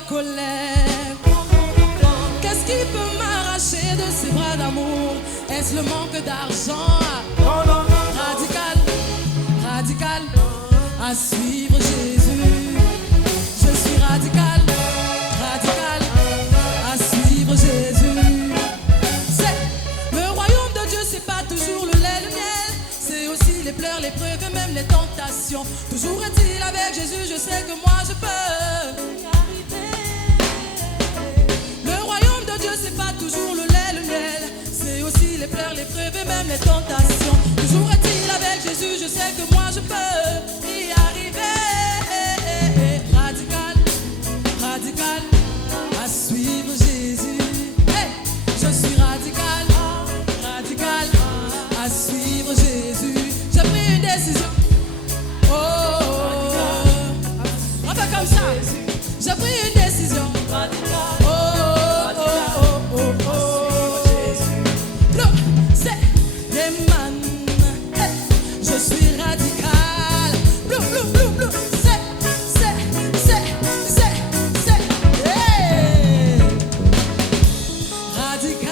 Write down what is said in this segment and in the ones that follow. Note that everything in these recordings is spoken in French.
la colère. Qu'est-ce qui peut m'arracher de ces bras d'amour? Est-ce le manque d'argent? Non, non, non. Radical, radical, à suivre Jésus. Je suis radical, radical, à suivre Jésus. C'est le royaume de Dieu, c'est pas toujours le lait, le miel. C'est aussi les pleurs, l'épreuve et même les tentations. Toujours est-il avec Jésus, je sais que moi je peux y arriver. Le royaume de Dieu, c'est pas toujours le lait, le miel. C'est aussi les pleurs, l'épreuve et même les tentations. Toujours est-il avec Jésus, je sais que moi je peux y arriver. Radical, radical, à suivre Jésus. Hey, je suis radical, radical, à suivre Jésus. J'ai pris une décision. Oh, oh, oh. On fait comme ça. J'ai pris une décision. Oh, oh, oh, oh, oh. Look, c'est les man. Hey, je suis radical. Blue, blue, blue, blue. Hey. Radical.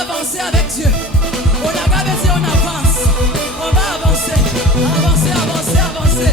avancer avec Dieu. On a pas baissé, on avance. On va avancer, avancer, avancer, avancer.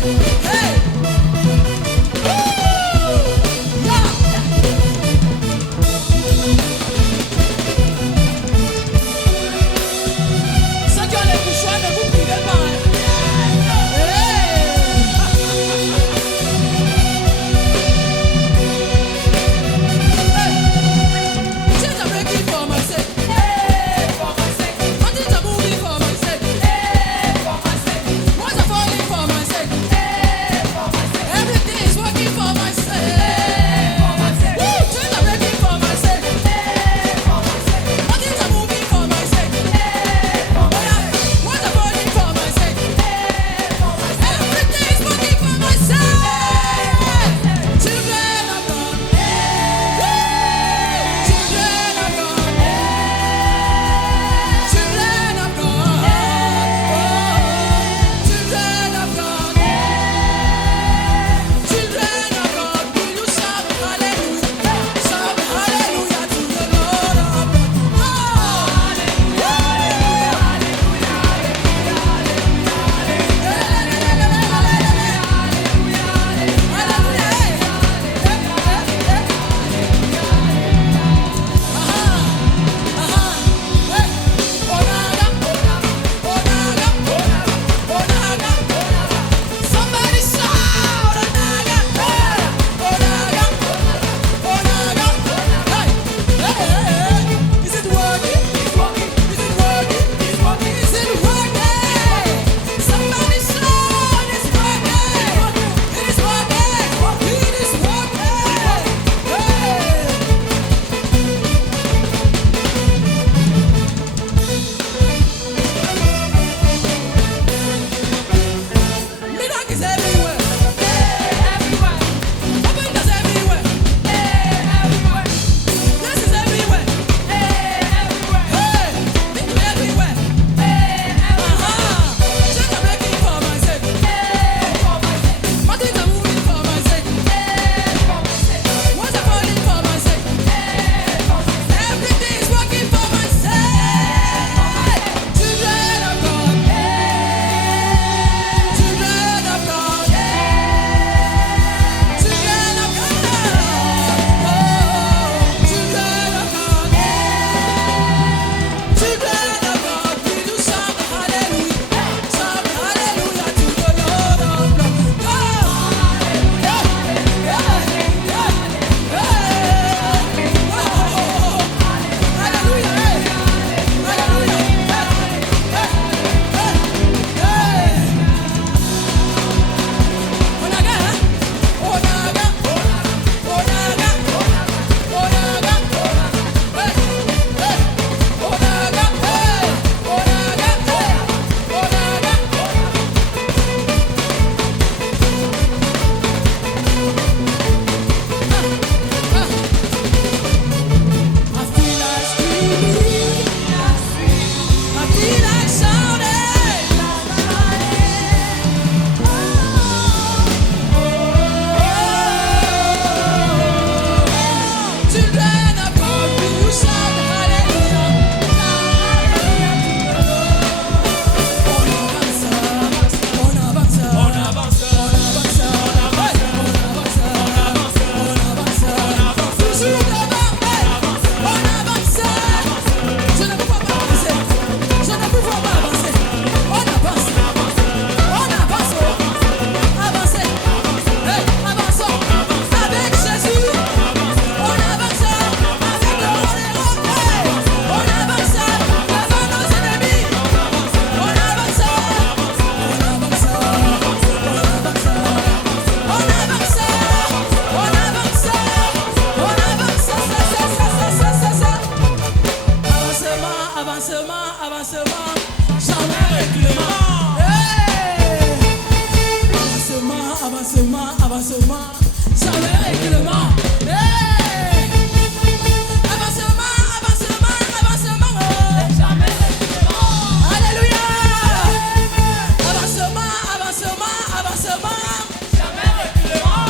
avancement, jamais règlement. Hey! Avancement, avancement, avancement, oh! Jamais règlement. Alléluia! Avancement, avancement, avancement, jamais règlement.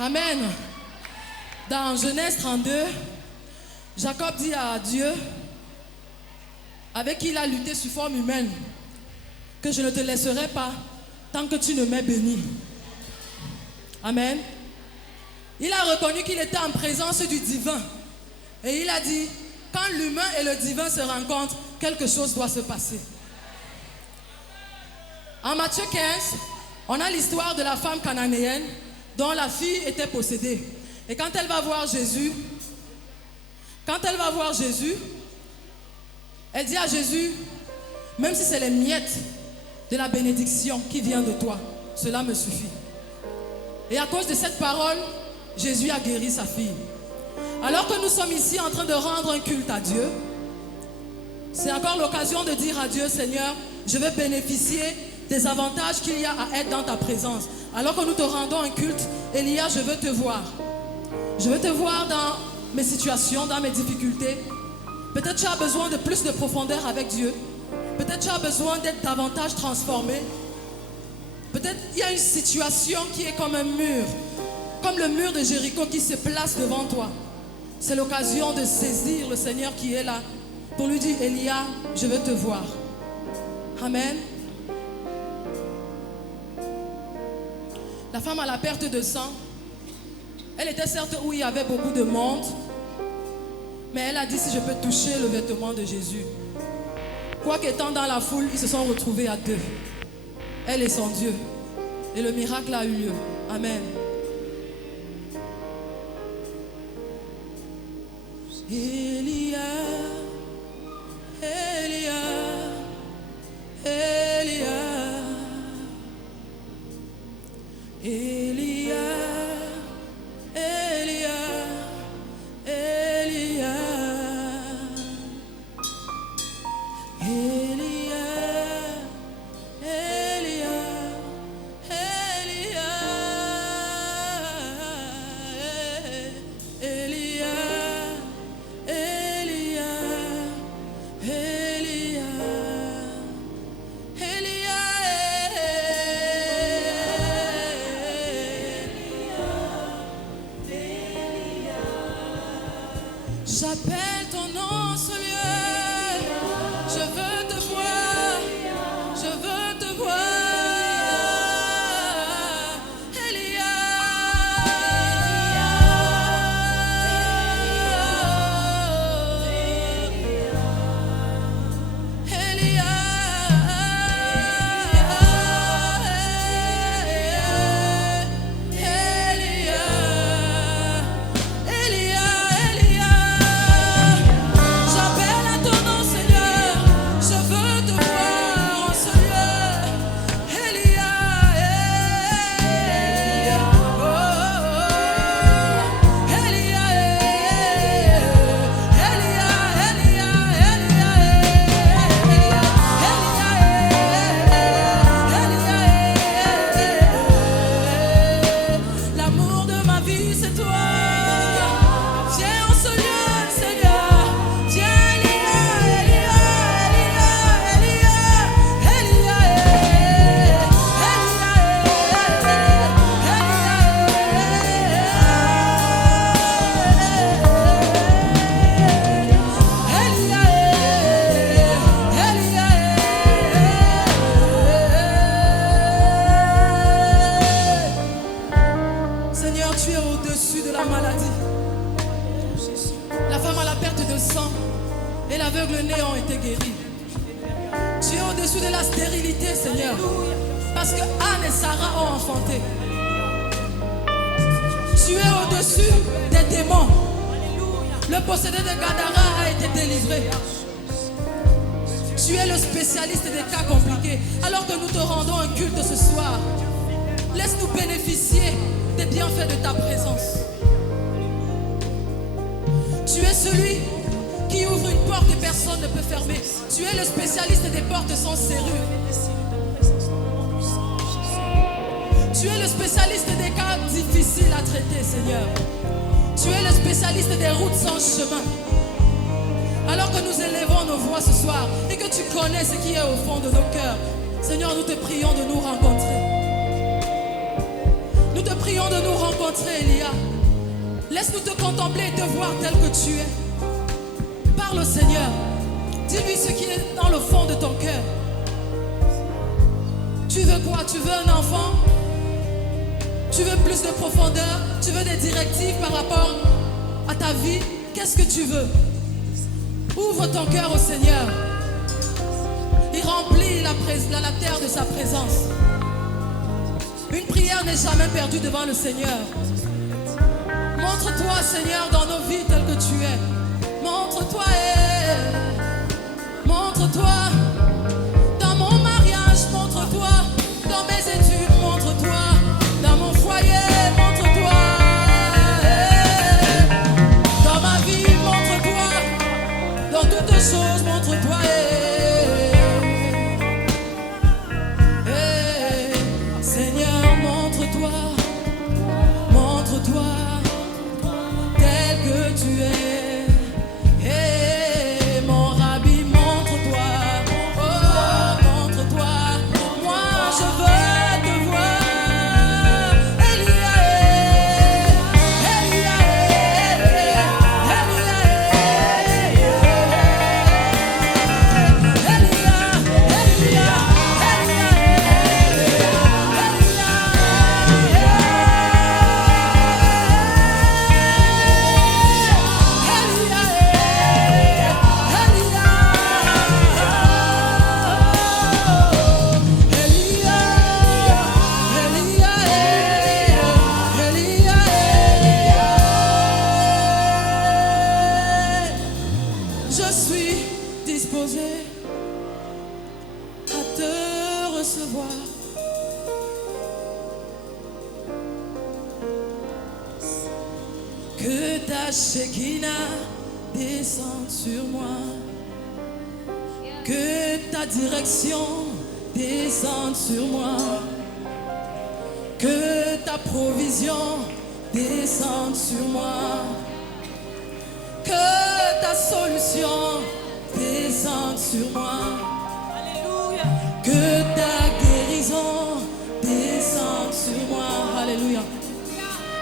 Amen. Dans Genèse 32, Jacob dit à Dieu, avec qui il a lutté sous forme humaine, que je ne te laisserai pas tant que tu ne m'aies béni. Amen. Il a reconnu qu'il était en présence du divin. Et il a dit, quand l'humain et le divin se rencontrent, quelque chose doit se passer. En Matthieu 15, on a l'histoire de la femme cananéenne dont la fille était possédée. Et quand elle va voir Jésus, elle dit à Jésus, même si c'est les miettes de la bénédiction qui vient de toi, cela me suffit. Et à cause de cette parole, Jésus a guéri sa fille. Alors que nous sommes ici en train de rendre un culte à Dieu, c'est encore l'occasion de dire à Dieu, Seigneur, je vais bénéficier des avantages qu'il y a à être dans ta présence. Alors que nous te rendons un culte, Elia, je veux te voir. Je veux te voir dans mes situations, dans mes difficultés. Peut-être tu as besoin de plus de profondeur avec Dieu. Peut-être tu as besoin d'être davantage transformé. Peut-être il y a une situation qui est comme un mur, comme le mur de Jéricho qui se place devant toi. C'est l'occasion de saisir le Seigneur qui est là pour lui dire, Elia, je veux te voir. Amen. La femme à la perte de sang Elle était certes où il y avait beaucoup de monde, mais elle a dit si je peux toucher le vêtement de Jésus. Quoiqu'étant dans la foule, ils se sont retrouvés à deux. Elle et son Dieu. Et le miracle a eu lieu. Amen. Elia, Elia, Elia, Elia, Elia, Elia, Elia, Elia, Elia, Elia, Elia, Elia, j'appelle ton nom, ce lieu. Je veux te voir. Je veux te voir. Elia. Elia. J'appelle à ton nom, Seigneur. Je veux te voir en ce lieu. Elia. Elia. L'amour de ma vie, c'est toi. Viens en ce lieu, Seigneur. Viens, Elia, Elia, Elia, Elia, Seigneur, tu es au-dessus de la maladie. La femme à la perte de sang et l'aveugle-né ont été guéris. Tu es au-dessus de la stérilité, Seigneur. Parce que Anne et Sarah ont enfanté. Tu es au-dessus des démons. Le possédé de Gadara a été délivré. Tu es le spécialiste des cas compliqués. Alors que nous te rendons un culte ce soir, laisse-nous bénéficier des bienfaits de ta présence. Tu es celui qui ouvre une porte que personne ne peut fermer. Tu es le spécialiste des portes sans serrure. Tu es le spécialiste des cas difficiles à traiter, Seigneur. Tu es le spécialiste des routes sans chemin. Alors que nous élevons nos voix ce soir et que tu connais ce qui est au fond de nos cœurs, Seigneur, nous te prions de nous rencontrer. Nous te prions de nous rencontrer, Elia. Laisse-nous te contempler et te voir tel que tu es. Parle au Seigneur. Dis-lui ce qui est dans le fond de ton cœur. Tu veux quoi? Tu veux un enfant? Tu veux plus de profondeur? Tu veux des directives par rapport à ta vie? Qu'est-ce que tu veux? Ouvre ton cœur au Seigneur. Il remplit la terre de sa présence. Une prière n'est jamais perdue devant le Seigneur. Montre-toi, Seigneur, dans nos vies tel que tu es. Montre-toi, montre-toi dans mon mariage, montre-toi dans mes études, montre-toi dans mon foyer, montre-toi dans ma vie, montre-toi dans toutes choses, montre-toi. Seigneur, montre-toi, montre-toi tel que tu es. Mon rabbi, montre-toi, disposé à te recevoir. Que ta Shekinah descende sur moi. Que ta direction descende sur moi. Que ta provision descende sur moi. Que ta solution descende sur moi. Alléluia. Que ta guérison descende sur moi. Alléluia.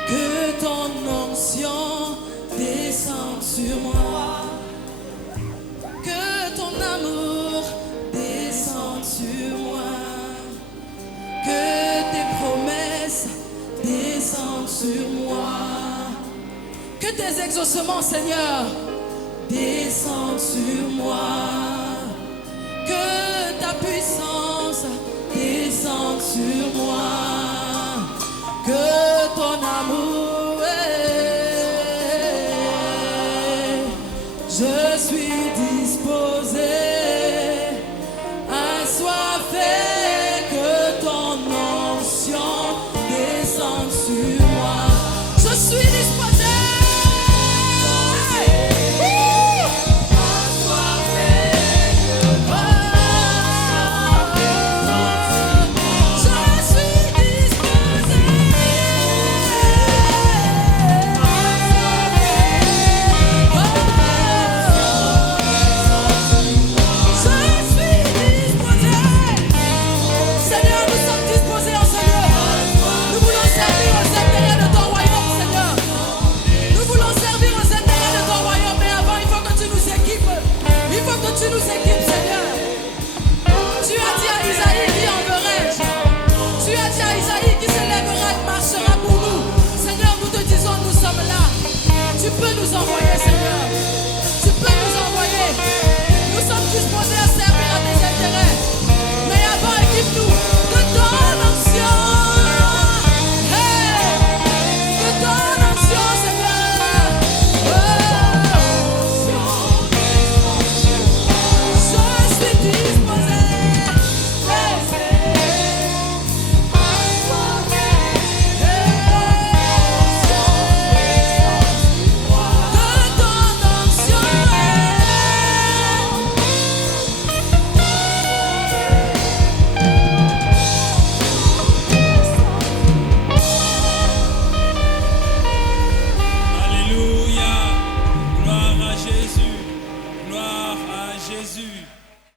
Que ton onction descende sur moi. Que ton amour descende sur moi. Que tes promesses descendent sur moi. Que tes exaucements, Seigneur, descendent sur moi. Que ta puissance descende sur moi. Que ton amour, je suis disposé, assoiffé, que ton onction descende sur moi. Je suis disposé, assoiffé, je suis disposé. Seigneur, nous sommes disposés en ce lieu. Nous voulons servir aux intérêts de ton royaume, Seigneur. Nous voulons servir aux intérêts de ton royaume, mais avant, il faut que tu nous équipes. Il faut que tu nous équipes, Seigneur. Tu as dit à Isaïe, qui enverrai-je? Tu as dit à Isaïe, qui s'élèvera et marchera pour nous. Seigneur, nous te disons, nous sommes là. Tu peux nous envoyer, Seigneur. Tu peux nous envoyer. Nous sommes disposés à servir à tes intérêts. Mais avant, équipe-nous.